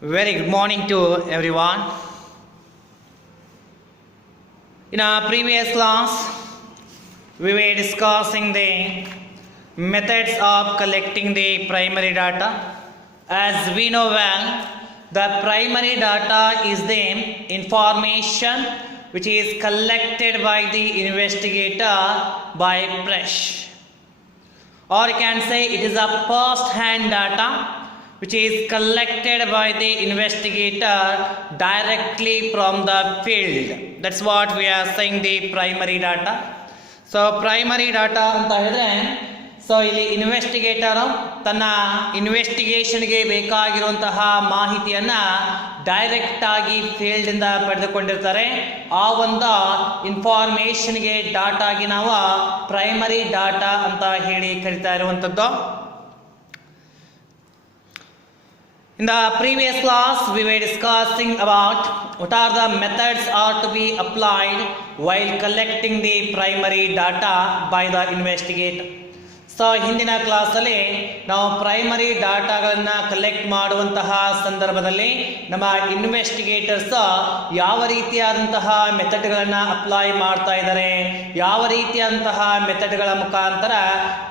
Very good morning to everyone. In our previous class, we were discussing the methods of collecting the primary data. As we know well, the primary data is the information which is collected by the investigator by brush. Or you can say it is a first-hand data which is collected by the investigator directly from the field. That's what we are saying, the primary data. So primary data ಅಂತ ಹೇಳಿದ್ರೆ ಇಲ್ಲಿ ಇನ್ವೆಸ್ಟಿಗೇಟರ್ ತನ್ನ ಇನ್ವೆಸ್ಟಿಗೇಷನ್ಗೆ ಬೇಕಾಗಿರುವಂತಹ ಮಾಹಿತಿಯನ್ನ ಡೈರೆಕ್ಟ್ ಆಗಿ ಫೀಲ್ಡ್ ಇಂದ ಪಡೆದುಕೊಂಡಿರ್ತಾರೆ. ಆ ಒಂದು ಇನ್ಫಾರ್ಮೇಷನ್ಗೆ ಡಾಟಾಗಿ ನಾವು ಪ್ರೈಮರಿ ಡಾಟಾ ಅಂತ ಹೇಳಿ ಕರಿತಾ ಇರುವಂತದ್ದು. In the previous class, we were discussing about what are the methods are to be applied while collecting the primary data by the investigator. So ಹಿಂದಿನ ಕ್ಲಾಸಲ್ಲಿ ನಾವು ಪ್ರೈಮರಿ ಡಾಟಾಗಳನ್ನು ಕಲೆಕ್ಟ್ ಮಾಡುವಂತಹ ಸಂದರ್ಭದಲ್ಲಿ ನಮ್ಮ ಇನ್ವೆಸ್ಟಿಗೇಟರ್ಸ್ ಯಾವ ರೀತಿಯಾದಂತಹ ಮೆಥಡ್ಗಳನ್ನು ಅಪ್ಲೈ ಮಾಡ್ತಾ ಇದ್ದಾರೆ, ಯಾವ ರೀತಿಯಾದಂತಹ ಮೆಥಡ್ಗಳ ಮುಖಾಂತರ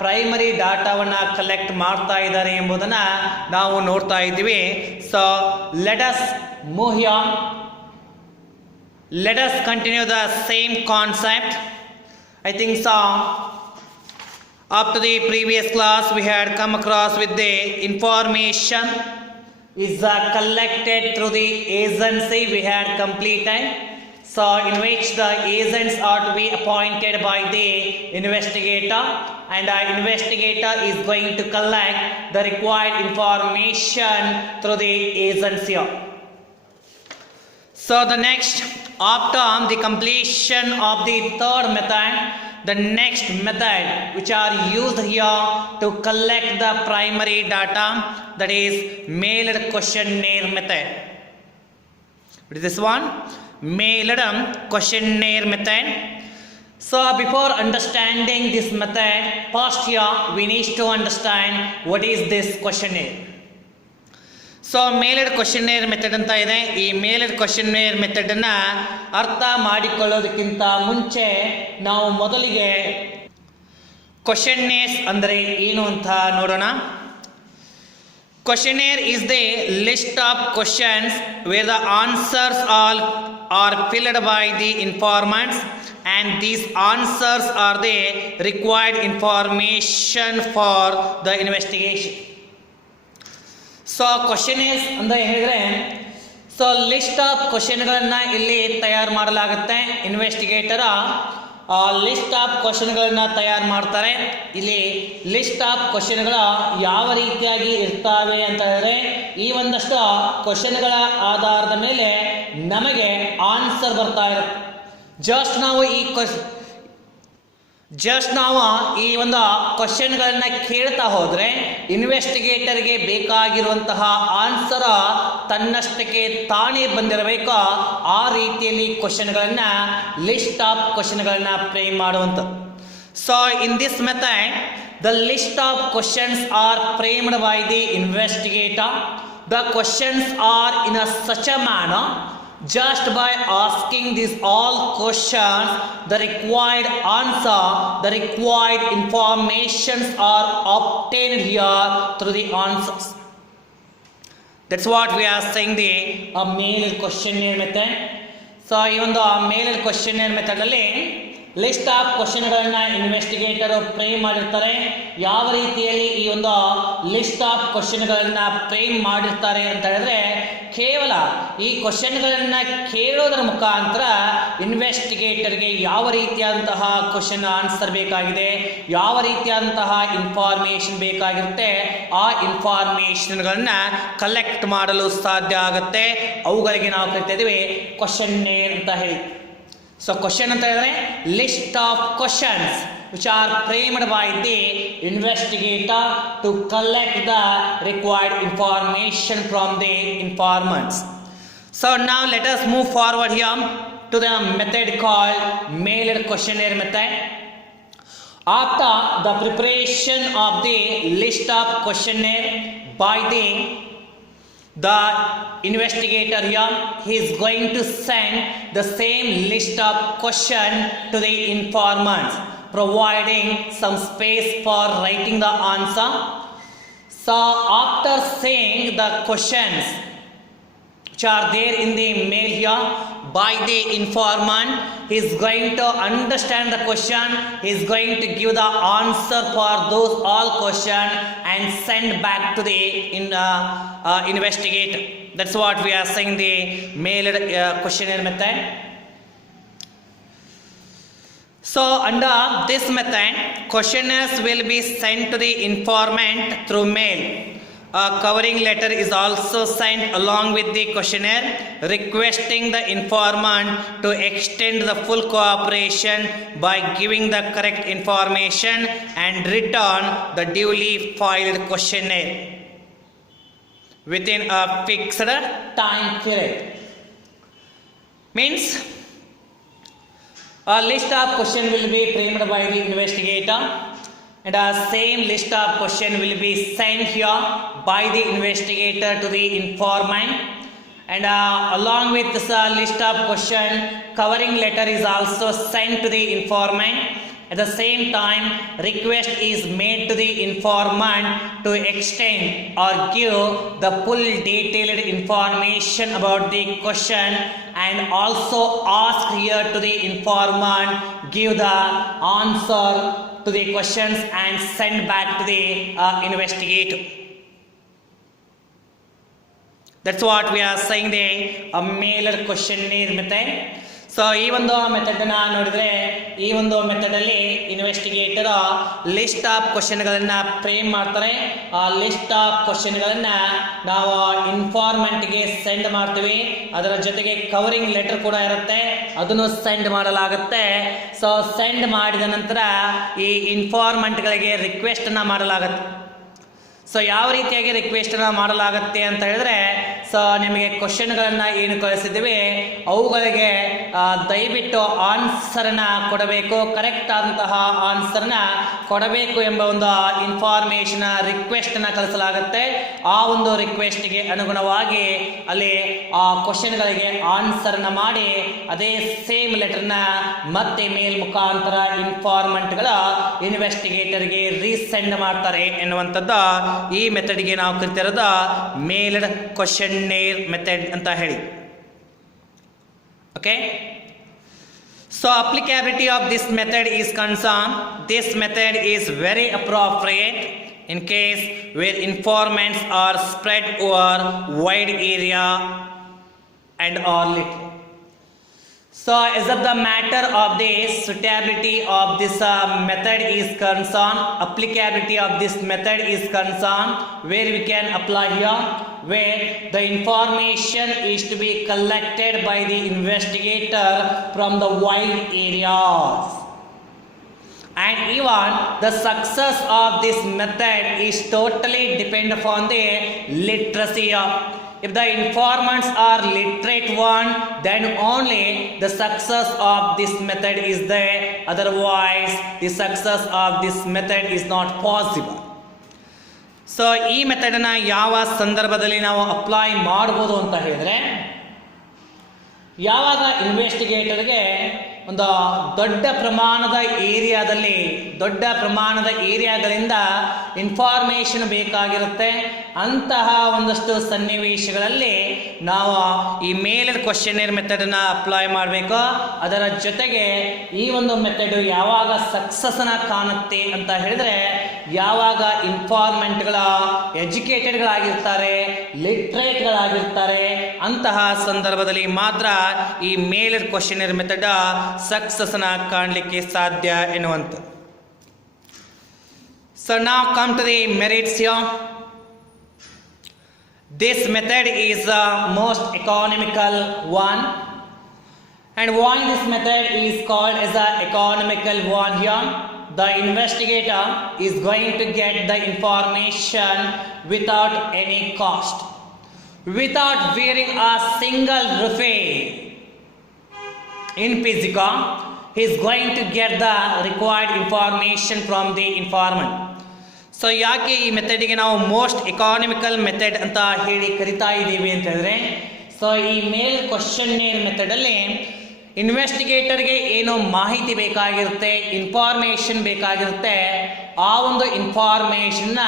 ಪ್ರೈಮರಿ ಡಾಟಾವನ್ನು ಕಲೆಕ್ಟ್ ಮಾಡ್ತಾ ಇದ್ದಾರೆ ಎಂಬುದನ್ನು ನಾವು ನೋಡ್ತಾ ಇದ್ದೀವಿ. So let us move here. Let us continue the same concept. I think so up to the previous class we had come across with the information is collected through the agency we had completed, so in which the agents are to be appointed by the investigator, and the investigator is going to collect the required information through the agency. So the next, after the completion of the third method, the next method which are used here to collect the primary data, that is mailed questionnaire method. What is this one? Mailed questionnaire method. So before understanding this method, first here we need to understand what is this questionnaire. So mailed questionnaire method ಅಂತ ಇದೆ. ಈ ಮೇಲ್ಡ್ ಕ್ವಶನ್ನೇರ್ ಮೆಥಡನ್ನು ಅರ್ಥ ಮಾಡಿಕೊಳ್ಳೋದಕ್ಕಿಂತ ಮುಂಚೆ ನಾವು ಮೊದಲಿಗೆ ಕ್ವಶನ್ನೇರ್ಸ್ ಅಂದರೆ ಏನು ಅಂತ ನೋಡೋಣ. Questionnaire is the list of questions where the answers are filled by the informants and these answers are the required information for the investigation. So questionnaires ಅಂತ ಹೇಳಿದ್ರೆ ಸೊ ಲಿಸ್ಟ್ ಆಫ್ ಕ್ವಶನ್ಗಳನ್ನು ಇಲ್ಲಿ ತಯಾರು ಮಾಡಲಾಗುತ್ತೆ. ಇನ್ವೆಸ್ಟಿಗೇಟರ್ ಲಿಸ್ಟ್ ಆಫ್ ಕ್ವಶನ್ಗಳನ್ನು ತಯಾರು ಮಾಡ್ತಾರೆ. ಇಲ್ಲಿ ಲಿಸ್ಟ್ ಆಫ್ ಕ್ವಶನ್ಗಳು ಯಾವ ರೀತಿಯಾಗಿ ಇರ್ತವೆ ಅಂತ ಹೇಳಿದ್ರೆ ಈ ಒಂದಷ್ಟು ಕ್ವಶನ್ಗಳ ಆಧಾರದ ಮೇಲೆ ನಮಗೆ ಆನ್ಸರ್ ಬರ್ತಾ ಇರುತ್ತೆ. ಜಸ್ಟ್ ನಾವು ಈ ಒಂದು ಕ್ವಶನ್ಗಳನ್ನ ಕೇಳ್ತಾ ಹೋದರೆ ಇನ್ವೆಸ್ಟಿಗೇಟರ್ಗೆ ಬೇಕಾಗಿರುವಂತಹ ಆನ್ಸರ್ ತನ್ನಷ್ಟಕ್ಕೆ ತಾನೇ ಬಂದಿರಬೇಕು. ಆ ರೀತಿಯಲ್ಲಿ ಕ್ವಶನ್ಗಳನ್ನು ಲಿಸ್ಟ್ ಆಫ್ ಕ್ವಶನ್ಗಳನ್ನ ಫ್ರೇಮ್ ಮಾಡುವಂಥದ್ದು. So in this method the list of questions are framed by the investigator. The questions are in a such a manner just by asking these all questions, the required answer, the required informations are obtained here through the answers. That's what we are saying the mailed questionnaire method. So even the mailed questionnaire method ಅಲ್ಲಿ list of ಕ್ವಶನ್ಗಳನ್ನ investigator frame ಮಾಡಿರ್ತಾರೆ. ಯಾವ ರೀತಿಯಲ್ಲಿ ಈ ಒಂದು list of ಕ್ವಶನ್ಗಳನ್ನ ಫ್ರೇಮ್ ಮಾಡಿರ್ತಾರೆ ಅಂತ ಹೇಳಿದ್ರೆ ಕೇವಲ ಈ ಕ್ವಶನ್ಗಳನ್ನು ಕೇಳೋದರ ಮುಖಾಂತರ ಇನ್ವೆಸ್ಟಿಗೇಟರ್ಗೆ ಯಾವ ರೀತಿಯಾದಂತಹ ಕ್ವಶನ್ ಆನ್ಸರ್ ಬೇಕಾಗಿದೆ, ಯಾವ ರೀತಿಯಾದಂತಹ ಇನ್ಫಾರ್ಮೇಷನ್ ಬೇಕಾಗಿರುತ್ತೆ, ಆ ಇನ್ಫಾರ್ಮೇಷನ್ಗಳನ್ನ ಕಲೆಕ್ಟ್ ಮಾಡಲು ಸಾಧ್ಯ ಆಗುತ್ತೆ. ಅವುಗಳಿಗೆ ನಾವು ಕರಿತಾ ಇದ್ದೀವಿ ಕ್ವಶನ್ನೇರ್ ಅಂತ ಹೇಳಿ. ಸೊ ಕ್ವಶನ್ ಅಂತ ಹೇಳಿದ್ರೆ list of questions which are framed by the investigator to collect the required information from the informants. So now let us move forward here to the method called mailed questionnaire method. After the preparation of the list of questionnaire by the the investigator here, he is going to send the same list of question to the informants, providing some space for writing the answer. So after seeing the questions which are there in the mail here by the informant, he is going to understand the question, he is going to give the answer for those all questions and send back to the investigator. That's what we are saying the mailed questionnaire method. So under this method, questionnaires will be sent to the informant through mail. A covering letter is also sent along with the questionnaire, requesting the informant to extend the full cooperation by giving the correct information and return the duly filed questionnaire within a fixed time period. Means a list of questions will be framed by the investigator, and a same list of question will be sent here by the investigator to the informant, and along with this list of question, covering letter is also sent to the informant. At the same time, request is made to the informant to extend or give the full detailed information about the question, and also ask here to the informant give the answer to the questions and send back to the investigator. That's what we are saying the mailed questionnaire method. So ಈ ಒಂದು ಮೆಥಡನ್ನ ನೋಡಿದ್ರೆ, ಈ ಒಂದು ಮೆಥಡಲ್ಲಿ investigator list of ಕ್ವಶನ್ಗಳನ್ನು ಫ್ರೇಮ್ ಮಾಡ್ತಾರೆ. ಆ ಲಿಸ್ಟ್ ಆಫ್ ಕ್ವಶನ್ಗಳನ್ನು ನಾವು ಇನ್ಫಾರ್ಮೆಂಟ್ಗೆ ಸೆಂಡ್ ಮಾಡ್ತೀವಿ. ಅದರ ಜೊತೆಗೆ ಕವರಿಂಗ್ ಲೆಟರ್ ಕೂಡ ಇರುತ್ತೆ, ಅದನ್ನು ಸೆಂಡ್ ಮಾಡಲಾಗುತ್ತೆ. ಸೊ ಸೆಂಡ್ ಮಾಡಿದ ನಂತರ ಈ ಇನ್ಫಾರ್ಮೆಂಟ್ಗಳಿಗೆ ರಿಕ್ವೆಸ್ಟನ್ನು ಮಾಡಲಾಗುತ್ತೆ. ಸೊ ಯಾವ ರೀತಿಯಾಗಿ ರಿಕ್ವೆಸ್ಟನ್ನು ಮಾಡಲಾಗುತ್ತೆ ಅಂತ ಹೇಳಿದ್ರೆ, ಸೊ ನಿಮಗೆ ಕ್ವಶನ್ಗಳನ್ನು ಏನು ಕಳಿಸಿದ್ದೀವಿ ಅವುಗಳಿಗೆ ದಯವಿಟ್ಟು ಆನ್ಸರ್ನ ಕೊಡಬೇಕು, ಕರೆಕ್ಟ್ ಆದಂತಹ ಆನ್ಸರ್ನ ಕೊಡಬೇಕು ಎಂಬ ಒಂದು ಇನ್ಫಾರ್ಮೇಷನ್ ರಿಕ್ವೆಸ್ಟನ್ನು ಕಳಿಸಲಾಗುತ್ತೆ. ಆ ಒಂದು ರಿಕ್ವೆಸ್ಟ್ಗೆ ಅನುಗುಣವಾಗಿ ಅಲ್ಲಿ ಆ ಕ್ವಶನ್ಗಳಿಗೆ ಆನ್ಸರ್ನ ಮಾಡಿ ಅದೇ ಸೇಮ್ ಲೆಟರ್ನ ಮತ್ತೆ ಮೇಲ್ ಮುಖಾಂತರ ಇನ್ಫಾರ್ಮೆಂಟ್ಗಳ ಇನ್ವೆಸ್ಟಿಗೇಟರ್ಗೆ ರೀಸೆಂಡ್ ಮಾಡ್ತಾರೆ ಎನ್ನುವಂಥದ್ದು ಈ ಮೆಥಡ್ಗೆ ನಾವು ಕರಿತಿರೋದು ಮೇಲ್ಡ್ ಕ್ವಶನ್ನೇರ್ ಮೆಥಡ್ ಅಂತ ಹೇಳಿ. Okay, so applicability of this method is concerned, this method is very appropriate in case where informants are spread over wide area and are little. So as of the matter of the suitability of this method is concerned, applicability of this method is concerned, where we can apply here, where the information is to be collected by the investigator from the wide areas, and even the success of this method is totally depend upon the literacy. If the informants are literate one, then only the success of this method is there, otherwise the success of this method is not possible. So ಈ ಮೆಥಡನ್ನು ಯಾವ ಸಂದರ್ಭದಲ್ಲಿ ನಾವು ಅಪ್ಲೈ ಮಾಡ್ಬೋದು ಅಂತ ಹೇಳಿದ್ರೆ, ಯಾವಾಗ ಇನ್ವೆಸ್ಟಿಗೇಟರ್ಗೆ ಒಂದು ದೊಡ್ಡ ಪ್ರಮಾಣದ ಏರಿಯಾಗಳಿಂದ ಇನ್ಫಾರ್ಮೇಷನ್ ಬೇಕಾಗಿರುತ್ತೆ, ಅಂತಹ ಒಂದಷ್ಟು ಸನ್ನಿವೇಶಗಳಲ್ಲಿ ನಾವು ಈ ಮೇಲ್ಡ್ ಕ್ವಶನ್ನೇರ್ ಮೆಥಡನ್ನು ಅಪ್ಲೈ ಮಾಡಬೇಕು. ಅದರ ಜೊತೆಗೆ ಈ ಒಂದು ಮೆಥಡ್ ಯಾವಾಗ ಸಕ್ಸಸ್ನ ಕಾಣುತ್ತೆ ಅಂತ ಹೇಳಿದ್ರೆ, ಯಾವಾಗ ಇನ್ಫಾರ್ಮೆಂಟ್ಗಳ ಎಜುಕೇಟೆಡ್ಗಳಾಗಿರ್ತಾರೆ, ಲಿಟ್ರೇಟ್ಗಳಾಗಿರ್ತಾರೆ, ಅಂತಹ ಸಂದರ್ಭದಲ್ಲಿ ಮಾತ್ರ ಈ ಮೇಲ್ಡ್ ಕ್ವಶನ್ನೇರ್ ಮೆಥಡ್ ಸಕ್ಸಸ್ನ ಕಾಣಲಿಕ್ಕೆ ಸಾಧ್ಯ ಎನ್ನುವಂಥದ್ದು. So now come to the merits here. This method is the most economical one, and why this method is called as the economical one here? The investigator is going to get the information without any cost, without wearing a single rupee in physical. He is going to get the required information from the informant. So ಯಾಕೆ ಈ ಮೆಥಡಿಗೆ ನಾವು most economical method ಅಂತ ಹೇಳಿ ಕರಿತಾ ಇದ್ದೀವಿ ಅಂತ ಹೇಳಿದ್ರೆ, ಸೊ ಈ ಮೇಲ್ ಕ್ವಶನ್ನೇರ್ ಮೆಥಡಲ್ಲಿ ಇನ್ವೆಸ್ಟಿಗೇಟರ್ಗೆ ಏನೋ ಮಾಹಿತಿ ಬೇಕಾಗಿರುತ್ತೆ, ಇನ್ಫಾರ್ಮೇಷನ್ ಬೇಕಾಗಿರುತ್ತೆ. ಆ ಒಂದು ಇನ್ಫಾರ್ಮೇಷನ್ನ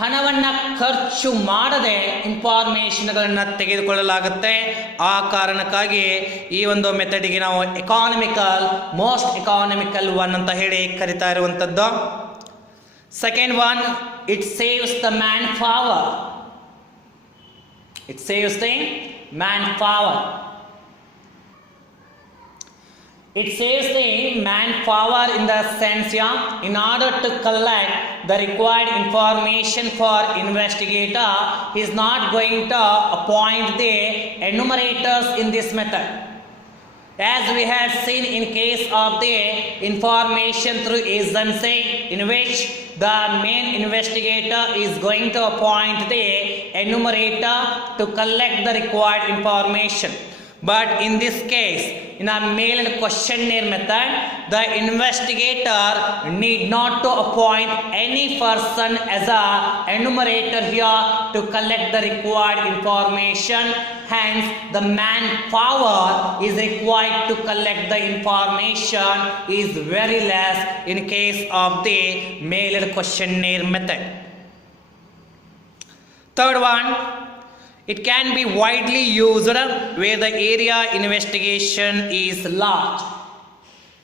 ಹಣವನ್ನು ಖರ್ಚು ಮಾಡದೆ ಇನ್ಫಾರ್ಮೇಷನ್ಗಳನ್ನು ತೆಗೆದುಕೊಳ್ಳಲಾಗುತ್ತೆ. ಆ ಕಾರಣಕ್ಕಾಗಿ ಈ ಒಂದು ಮೆಥಡಿಗೆ ನಾವು ಮೋಸ್ಟ್ ಎಕಾನಮಿಕಲ್ ಒನ್ ಅಂತ ಹೇಳಿ ಕರಿತಾ ಇರುವಂಥದ್ದು. Second one, it saves the man power. It saves the manpower. It saves the manpower in the sense, in order to collect the required information for investigator, he is not going to appoint the enumerators in this method. As we have seen in case of the information through agency, in which the main investigator is going to appoint the enumerator to collect the required information. But in this case, in a mailed questionnaire method, the investigator need not to appoint any person as a enumerator here to collect the required information. Hence, the manpower is required to collect the information is very less in case of the mailed questionnaire method. Third one, it can be widely used where the area investigation is large.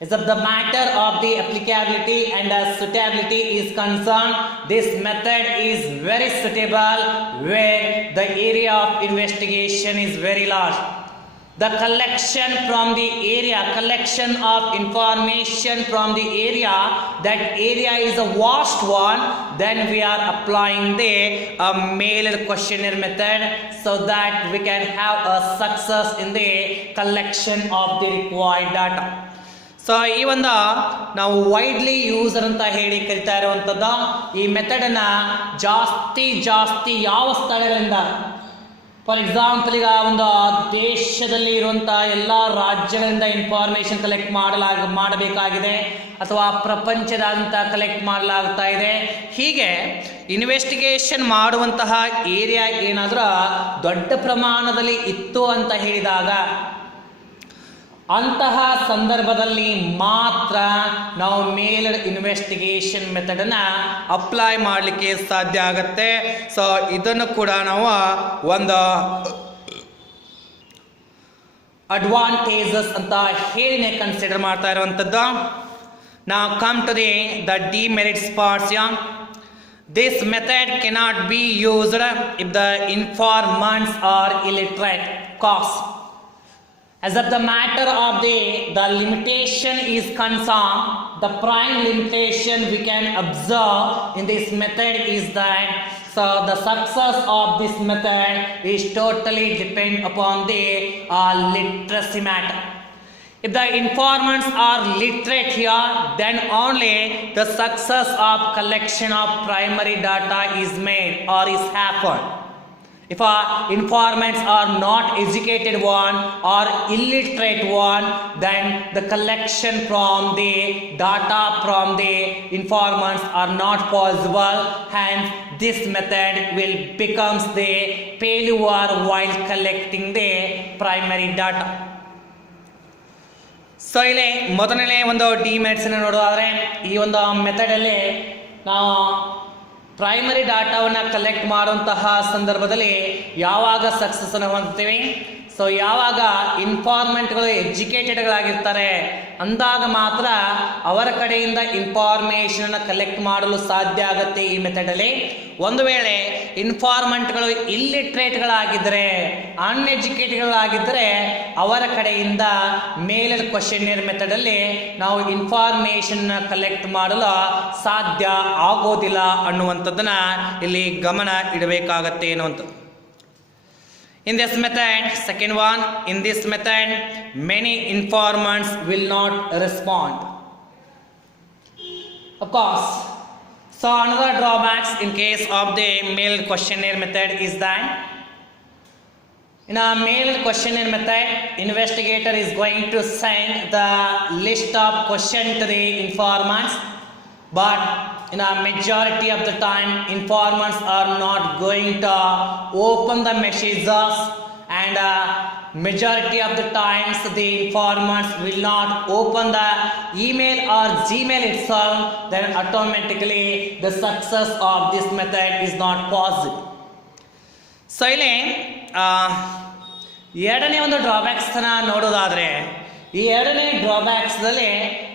As of the matter of the applicability and the suitability is concerned, this method is very suitable where the area of investigation is very large. The collection of information from the area, that area is a vast one, then we are applying the mailed questionnaire method so that we can have a success in the collection of the required data. So ಈ ಒಂದು ನಾವು widely user ಅಂತ ಹೇಳಿ ಕರಿತಾ ಇರುವಂಥದ್ದು. ಈ ಮೆಥಡನ್ನು ಜಾಸ್ತಿ ಯಾವ ಸ್ಥಳಗಳಿಂದ, ಫಾರ್ ಎಕ್ಸಾಂಪಲ್ ಈಗ ಒಂದು ದೇಶದಲ್ಲಿ ಇರುವಂಥ ಎಲ್ಲ ರಾಜ್ಯಗಳಿಂದ ಇನ್ಫಾರ್ಮೇಷನ್ ಕಲೆಕ್ಟ್ ಮಾಡಬೇಕಾಗಿದೆ ಅಥವಾ ಪ್ರಪಂಚದಾದ್ಯಂತ ಕಲೆಕ್ಟ್ ಮಾಡಲಾಗ್ತಾ ಇದೆ. ಹೀಗೆ ಇನ್ವೆಸ್ಟಿಗೇಷನ್ ಮಾಡುವಂತಹ ಏರಿಯಾ ಏನಾದರೂ ದೊಡ್ಡ ಪ್ರಮಾಣದಲ್ಲಿ ಇತ್ತು ಅಂತ ಹೇಳಿದಾಗ, ಅಂತಹ ಸಂದರ್ಭದಲ್ಲಿ ಮಾತ್ರ ನಾವು ಮೇಲ್ಡ್ ಇನ್ವೆಸ್ಟಿಗೇಷನ್ ಮೆಥಡನ್ನು ಅಪ್ಲೈ ಮಾಡಲಿಕ್ಕೆ ಸಾಧ್ಯ ಆಗುತ್ತೆ. ಸೊ ಇದನ್ನು ಕೂಡ ನಾವು ಒಂದು ಅಡ್ವಾಂಟೇಜಸ್ ಅಂತ ಹೇಳಿನೇ ಕನ್ಸಿಡರ್ ಮಾಡ್ತಾ ಇರುವಂಥದ್ದು. ನಾವು come to the demerits parts. This method cannot be used if the informants are illiterate. Cause, as of the matter of the limitation is concerned, the prime limitation we can observe in this method is that the success of this method is totally depend upon the literacy matter. If the informants are literate here, then only the success of collection of primary data is made or is happened. If our informants are not educated one or illiterate one, then the collection from the data from the informants are not possible. Hence, this method will becomes the failure while collecting the primary data. So ಇಲ್ಲಿ ಮೊದಲನೇ ಒಂದು ಡಿಮೆರಿಟ್ಸನ್ನು ನೋಡೋದಾದರೆ, ಈ ಒಂದು ಮೆಥಡಲ್ಲಿ ನಾವು ಪ್ರೈಮರಿ ಡಾಟಾವನ್ನು ಕಲೆಕ್ಟ್ ಮಾಡುವಂತಹ ಸಂದರ್ಭದಲ್ಲಿ ಯಾವಾಗ ಸಕ್ಸಸ್ಸನ್ನು ಹೊಂದ್ತೀವಿ, ಸೊ ಯಾವಾಗ ಇನ್ಫಾರ್ಮೆಂಟ್ಗಳು ಎಜುಕೇಟೆಡ್ಗಳಾಗಿರ್ತಾರೆ ಅಂದಾಗ ಮಾತ್ರ ಅವರ ಕಡೆಯಿಂದ ಇನ್ಫಾರ್ಮೇಷನನ್ನು ಕಲೆಕ್ಟ್ ಮಾಡಲು ಸಾಧ್ಯ ಆಗುತ್ತೆ ಈ ಮೆಥಡಲ್ಲಿ. ಒಂದು ವೇಳೆ ಇನ್ಫಾರ್ಮೆಂಟ್ಗಳು ಇಲ್ಲಿಟ್ರೇಟ್ಗಳಾಗಿದ್ದರೆ, ಅನ್ಎಜುಕೇಟೆಡ್ಗಳಾಗಿದ್ದರೆ ಅವರ ಕಡೆಯಿಂದ ಮೇಲ್ಡ್ ಕ್ವಶನ್ನೇರ್ ಮೆಥಡಲ್ಲಿ ನಾವು ಇನ್ಫಾರ್ಮೇಷನ್ನ ಕಲೆಕ್ಟ್ ಮಾಡಲು ಸಾಧ್ಯ ಆಗೋದಿಲ್ಲ ಅನ್ನುವಂಥದ್ದನ್ನು ಇಲ್ಲಿ ಗಮನ ಇಡಬೇಕಾಗತ್ತೆ ಅನ್ನುವಂಥದ್ದು. In this method, second one, in this method, many informants will not respond. Of course, so another drawbacks in case of the mailed questionnaire method is that in a mailed questionnaire method, investigator is going to send the list of questions to the informants, but in a majority of the time informants are not going to open the messages, and majority of the times the informants will not open the email or Gmail itself, then automatically the success of this method is not possible. So ಇಲ್ಲಿ ಎರಡನೇ ಒಂದು ಡ್ರಾಬ್ಯಾಕ್ಸ್ನ ನೋಡೋದಾದರೆ, ಈ ಎರಡನೇ ಡ್ರಾಬ್ಯಾಕ್ಸ್ದಲ್ಲಿ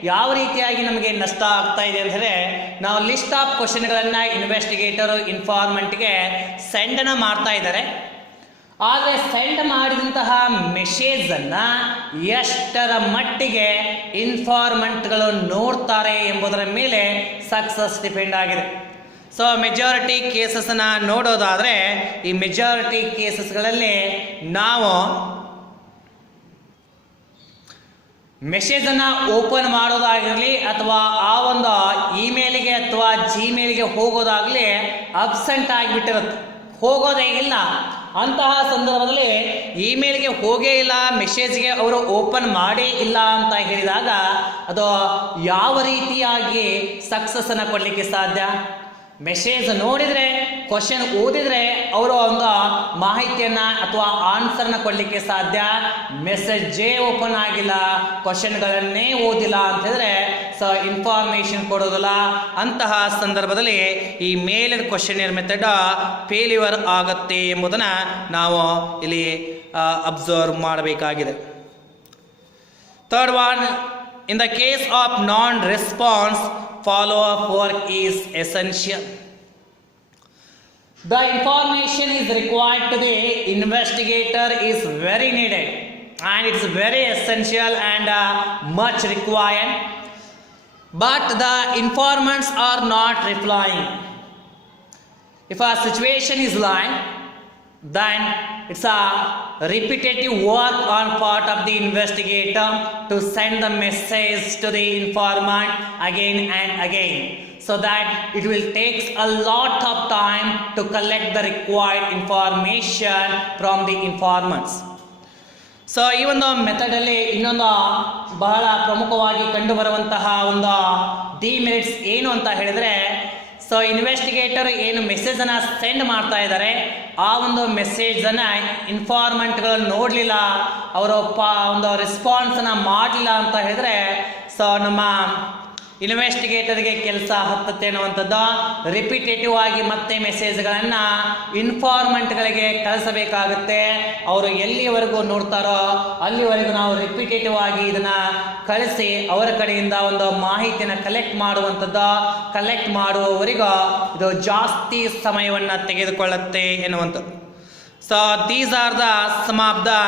ಯಾವ ರೀತಿಯಾಗಿ ನಮಗೆ ನಷ್ಟ ಆಗ್ತಾ ಇದೆ ಅಂದರೆ, ನಾವು ಲಿಸ್ಟ್ ಆಫ್ ಕ್ವಶನ್ಗಳನ್ನು ಇನ್ವೆಸ್ಟಿಗೇಟರು ಇನ್ಫಾರ್ಮೆಂಟ್ಗೆ ಸೆಂಡನ್ನು ಮಾಡ್ತಾ ಇದ್ದಾರೆ. ಆದರೆ ಸೆಂಡ್ ಮಾಡಿದಂತಹ ಮೆಸೇಜನ್ನು ಎಷ್ಟರ ಮಟ್ಟಿಗೆ ಇನ್ಫಾರ್ಮೆಂಟ್ಗಳು ನೋಡ್ತಾರೆ ಎಂಬುದರ ಮೇಲೆ ಸಕ್ಸಸ್ ಡಿಪೆಂಡ್ ಆಗಿದೆ. ಸೊ ಮೆಜಾರಿಟಿ ಕೇಸಸ್ನ ನೋಡೋದಾದರೆ, ಈ ಮೆಜಾರಿಟಿ ಕೇಸಸ್ಗಳಲ್ಲಿ ನಾವು ಮೆಸೇಜನ್ನು ಓಪನ್ ಮಾಡೋದಾಗಿರಲಿ ಅಥವಾ ಆ ಒಂದು ಇಮೇಲಿಗೆ ಅಥವಾ ಜಿಮೇಲ್ಗೆ ಹೋಗೋದಾಗಲಿ ಅಬ್ಸೆಂಟ್ ಆಗಿಬಿಟ್ಟಿರುತ್ತೆ, ಹೋಗೋದೇ ಇಲ್ಲ. ಅಂತಹ ಸಂದರ್ಭದಲ್ಲಿ ಇಮೇಲ್ಗೆ ಹೋಗೇ ಇಲ್ಲ, ಮೆಸೇಜ್ಗೆ ಅವರು ಓಪನ್ ಮಾಡೇ ಇಲ್ಲ ಅಂತ ಹೇಳಿದಾಗ ಅದು ಯಾವ ರೀತಿಯಾಗಿ ಸಕ್ಸಸ್ಸನ್ನು ಕೊಡಲಿಕ್ಕೆ ಸಾಧ್ಯ? ಮೆಸೇಜ್ ನೋಡಿದರೆ, ಕ್ವಶನ್ ಓದಿದರೆ ಅವರು ಒಂದು ಮಾಹಿತಿಯನ್ನು ಅಥವಾ ಆನ್ಸರ್ನ ಕೊಡಲಿಕ್ಕೆ ಸಾಧ್ಯ. ಮೆಸೇಜೇ ಓಪನ್ ಆಗಿಲ್ಲ, ಕ್ವಶನ್ಗಳನ್ನೇ ಓದಿಲ್ಲ ಅಂತ ಹೇಳಿದ್ರೆ ಸೊ ಇನ್ಫಾರ್ಮೇಷನ್ ಕೊಡೋದಿಲ್ಲ. ಅಂತಹ ಸಂದರ್ಭದಲ್ಲಿ ಈ ಮೇಲ್ಡ್ ಕ್ವಶನ್ನೇರ್ ಮೆಥಡ್ ಫೇಲ್ಯೂರ್ ಆಗುತ್ತೆ ಎಂಬುದನ್ನು ನಾವು ಇಲ್ಲಿ ಅಬ್ಸರ್ವ್ ಮಾಡಬೇಕಾಗಿದೆ. Third one, in the case of non response, follow-up work is essential. The information is required to the investigator is very needed, and it's very essential and much required, but the informants are not replying. If a situation is like, then it's a repetitive work on part of the investigator to send the message to the informant again and again, so that it will take a lot of time to collect the required information from the informants. So ಈ ಒಂದು ಮೆಥಡಲ್ಲಿ ಇನ್ನೊಂದು ಬಹಳ ಪ್ರಮುಖವಾಗಿ ಕಂಡುಬರುವಂತಹ ಒಂದು ಡಿಮೆರಿಟ್ಸ್ ಏನು ಅಂತ ಹೇಳಿದರೆ, ಸೊ ಇನ್ವೆಸ್ಟಿಗೇಟರ್ ಏನು ಮೆಸೇಜನ್ನು ಸೆಂಡ್ ಮಾಡ್ತಾ ಇದ್ದಾರೆ, ಆ ಒಂದು ಮೆಸೇಜನ್ನು ಇನ್ಫಾರ್ಮೆಂಟ್ಗಳು ನೋಡಲಿಲ್ಲ, ಅವರು ಒಂದು ರೆಸ್ಪಾನ್ಸನ್ನು ಮಾಡಲಿಲ್ಲ ಅಂತ ಹೇಳಿದ್ರೆ ಸೊ ನಮ್ಮ ಇನ್ವೆಸ್ಟಿಗೇಟರ್ಗೆ ಕೆಲಸ ಹತ್ತತ್ತೆ ಅನ್ನುವಂಥದ್ದು. ರಿಪಿಟೇಟಿವ್ ಆಗಿ ಮತ್ತೆ ಮೆಸೇಜ್ಗಳನ್ನು ಇನ್ಫಾರ್ಮೆಂಟ್ಗಳಿಗೆ ಕಳಿಸಬೇಕಾಗುತ್ತೆ. ಅವರು ಎಲ್ಲಿವರೆಗೂ ನೋಡ್ತಾರೋ ಅಲ್ಲಿವರೆಗೂ ನಾವು ರಿಪಿಟೇಟಿವ್ ಆಗಿ ಇದನ್ನು ಕಳಿಸಿ ಅವರ ಕಡೆಯಿಂದ ಒಂದು ಮಾಹಿತಿಯನ್ನು ಕಲೆಕ್ಟ್ ಮಾಡುವಂಥದ್ದು. ಕಲೆಕ್ಟ್ ಮಾಡುವವರೆಗೂ ಇದು ಜಾಸ್ತಿ ಸಮಯವನ್ನು ತೆಗೆದುಕೊಳ್ಳುತ್ತೆ ಎನ್ನುವಂಥದ್ದು. So these are the some of the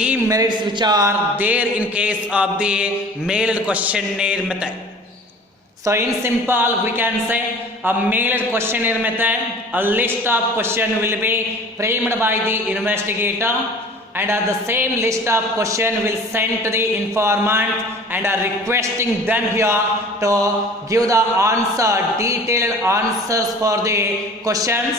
demerits which are there in case of the mailed questionnaire method. So in simple we can say a mailed questionnaire method, a list of question will be framed by the investigator, and the same list of question will send to the informant and are requesting them here to give the answer, detailed answers for the questions.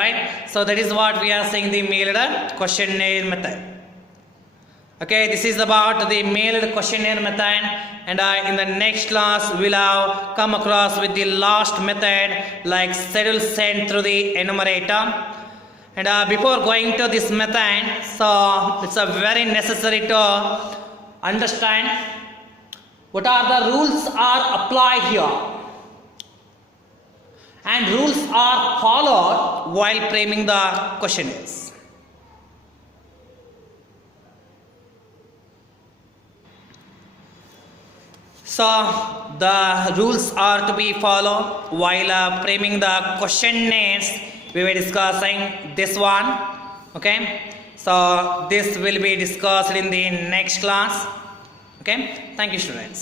Right? So that is what we are saying the mailed questionnaire method. Okay, this is about the mailed questionnaire method, and in the next class we'll have come across with the last method like schedule sent through the enumerator. And before going to this method, so it's a very necessary to understand what are the rules are applied here, and rules are followed while framing the questionnaires. So the rules are to be followed while framing the questionnaires. We were discussing this one. Okay, so this will be discussed in the next class. Okay, thank you students.